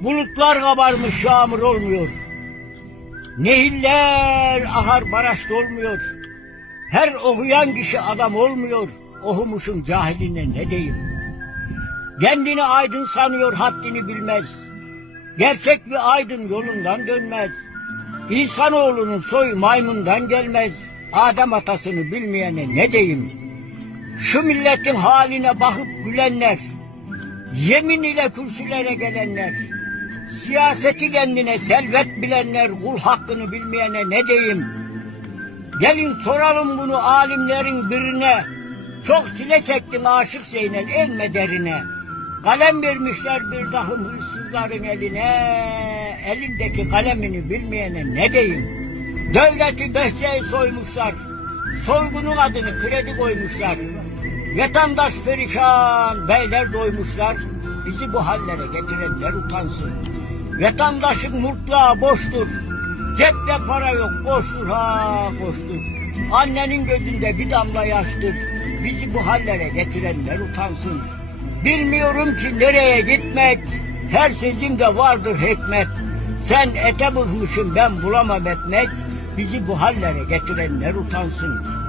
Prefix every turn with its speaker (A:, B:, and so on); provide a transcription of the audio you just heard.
A: Bulutlar kabarmış yağmur olmuyor. Nehiller ahar baraj dolmuyor. Her okuyan kişi adam olmuyor. Okumuşun cahiline ne diyeyim? Kendini aydın sanıyor haddini bilmez. Gerçek bir aydın yolundan dönmez. İnsanoğlunun soyu maymundan gelmez. Adem atasını bilmeyene ne diyeyim? Şu milletin haline bakıp gülenler, yemin ile kürsülere gelenler, Siyaseti kendine selvet bilenler, kul hakkını bilmeyene ne diyeyim? Gelin soralım bunu alimlerin birine. Çok çile çektim aşık Zeynel elme derine. Kalem vermişler bir dahım hırsızların eline. Elindeki kalemini bilmeyene ne diyeyim? Devleti behçeyi soymuşlar. Soygunun adını kredi koymuşlar. Vatandaş perişan, beyler doymuşlar bizi bu hallere getirenler utansın. Vatandaşın mutlağı boştur. Cepte para yok, boştur ha boştur. Annenin gözünde bir damla yaştır. Bizi bu hallere getirenler utansın. Bilmiyorum ki nereye gitmek, her sözümde vardır hikmet. Sen ete bulmuşum ben bulamam etmek, bizi bu hallere getirenler utansın.